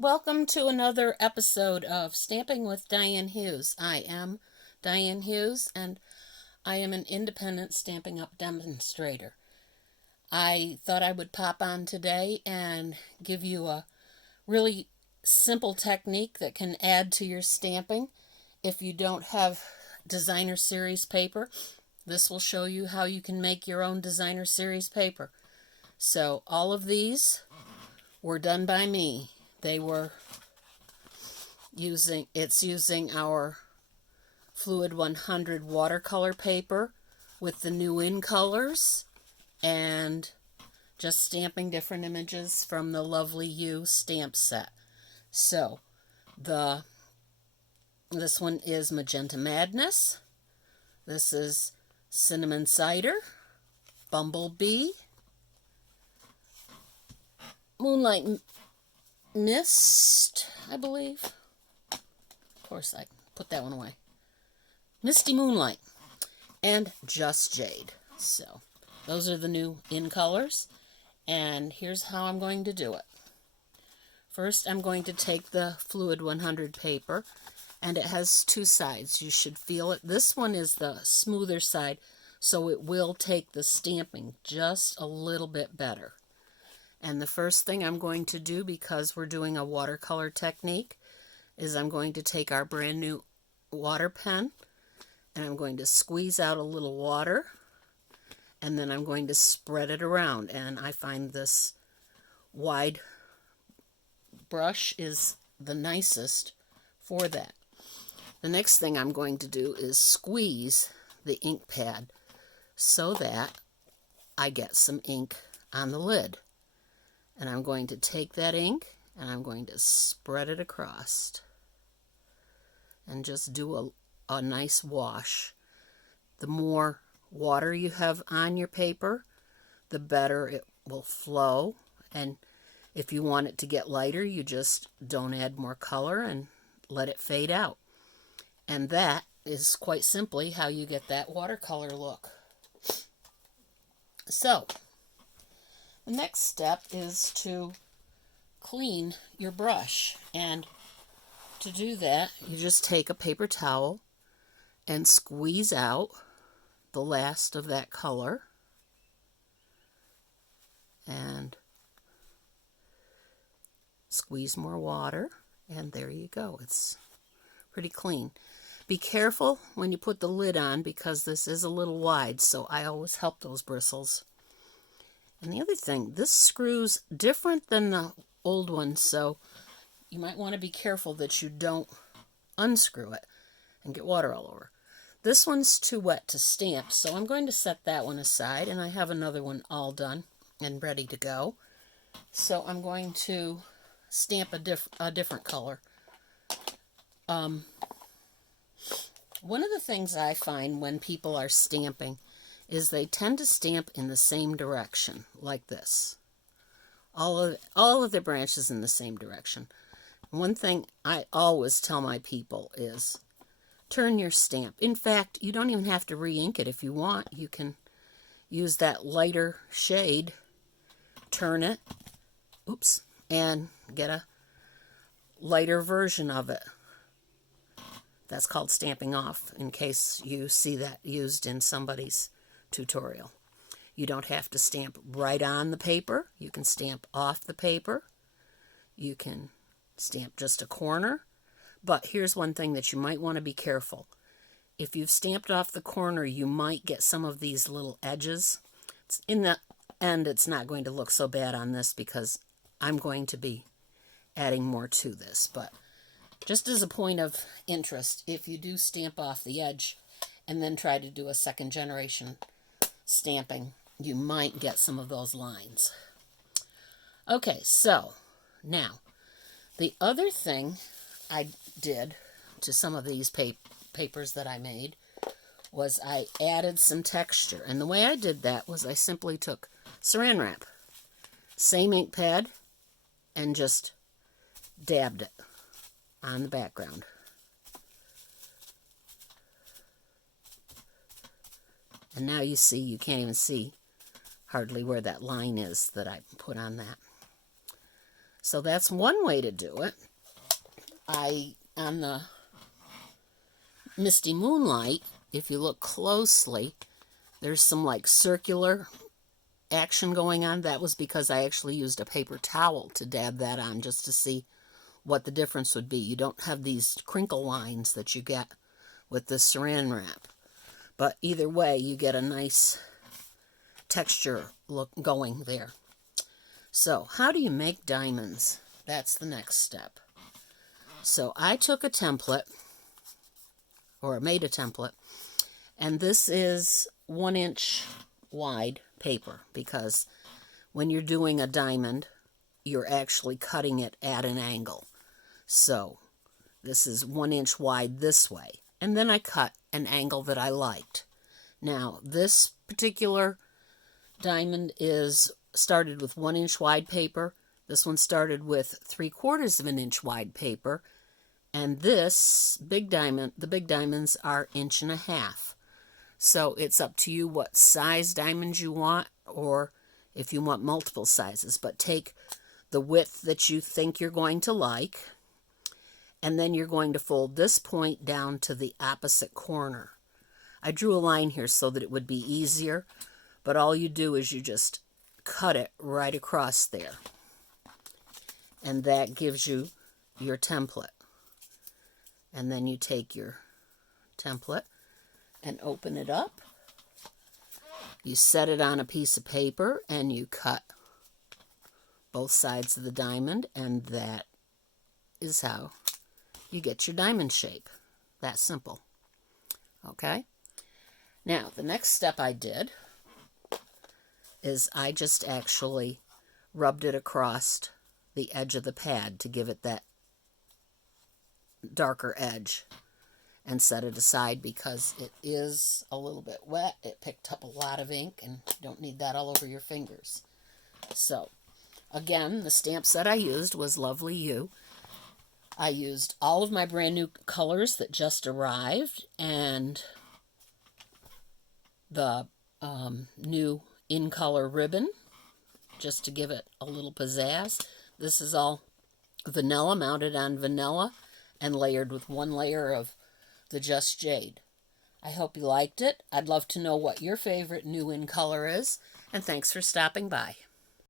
Welcome to another episode of Stamping with Diane Hughes. I am Diane Hughes and I am an independent Stampin' Up! Demonstrator. I thought I would pop on today and give you a really simple technique that can add to your stamping. If you don't have designer series paper, this will show you how you can make your own designer series paper. So all of these were done by me. They were using our Fluid 100 watercolor paper with the new in colors and just stamping different images from the Lovely You stamp set. So this one is Magenta Madness. This is Cinnamon Cider, Bumblebee, Moonlight Mist, I believe. Of course, I put that one away. Misty Moonlight and Just Jade. So those are the new in colors. And here's how I'm going to do it. First, I'm going to take the Fluid 100 paper, and it has two sides. You should feel it. This one is the smoother side, so it will take the stamping just a little bit better. And the first thing I'm going to do, because we're doing a watercolor technique, is I'm going to take our brand new water pen and I'm going to squeeze out a little water, and then I'm going to spread it around. And I find this wide brush is the nicest for that. The next thing I'm going to do is squeeze the ink pad so that I get some ink on the lid. And I'm going to take that ink and I'm going to spread it across and just do a nice wash. The more water you have on your paper, the better it will flow. And if you want it to get lighter, you just don't add more color and let it fade out. And that is quite simply how you get that watercolor look. So the next step is to clean your brush, and to do that you just take a paper towel and squeeze out the last of that color and squeeze more water, and there you go. It's pretty clean. Be careful when you put the lid on because this is a little wide, so I always help those bristles. And the other thing, this screw's different than the old one, so you might want to be careful that you don't unscrew it and get water all over. This one's too wet to stamp, so I'm going to set that one aside, and I have another one all done and ready to go. So I'm going to stamp a different color. One of the things I find when people are stamping is they tend to stamp in the same direction, like this. All of their branches in the same direction. One thing I always tell my people is turn your stamp. In fact, you don't even have to re-ink it if you want. You can use that lighter shade, turn it, and get a lighter version of it. That's called stamping off, in case you see that used in somebody's tutorial. You don't have to stamp right on the paper. You can stamp off the paper. You can stamp just a corner. But here's one thing that you might want to be careful. If you've stamped off the corner, you might get some of these little edges. In the end, it's not going to look so bad on this because I'm going to be adding more to this. But just as a point of interest, if you do stamp off the edge and then try to do a second generation stamping, you might get some of those lines. Okay, so now the other thing I did to some of these papers that I made was I added some texture. And the way I did that was I simply took Saran wrap, same ink pad, and just dabbed it on the background. And now you see, you can't even see hardly where that line is that I put on that. So that's one way to do it. On the Misty Moonlight, if you look closely, there's some like circular action going on. That was because I actually used a paper towel to dab that on just to see what the difference would be. You don't have these crinkle lines that you get with the Saran wrap. But either way, you get a nice texture look going there. So how do you make diamonds? That's the next step. So I took a template, or made a template, and this is 1-inch wide paper, because when you're doing a diamond, you're actually cutting it at an angle. So this is 1-inch wide this way, and then I cut an angle that I liked. Now this particular diamond is started with 1-inch wide paper. This one started with 3/4 of an inch wide paper, and this big diamond, the big diamonds are 1.5 inches. So it's up to you what size diamonds you want, or if you want multiple sizes. But take the width that you think you're going to like, and then you're going to fold this point down to the opposite corner. I drew a line here so that it would be easier, but all you do is you just cut it right across there. And that gives you your template. And then you take your template and open it up. You set it on a piece of paper and you cut both sides of the diamond, and that is how you get your diamond shape. That simple. Okay? Now, the next step I did is I just actually rubbed it across the edge of the pad to give it that darker edge, and set it aside because it is a little bit wet. It picked up a lot of ink, and you don't need that all over your fingers. So, again, the stamp set I used was Lovely You. I used all of my brand new colors that just arrived, and the new in color ribbon, just to give it a little pizzazz. This is all vanilla, mounted on vanilla, and layered with one layer of the Just Jade. I hope you liked it. I'd love to know what your favorite new in color is, and thanks for stopping by.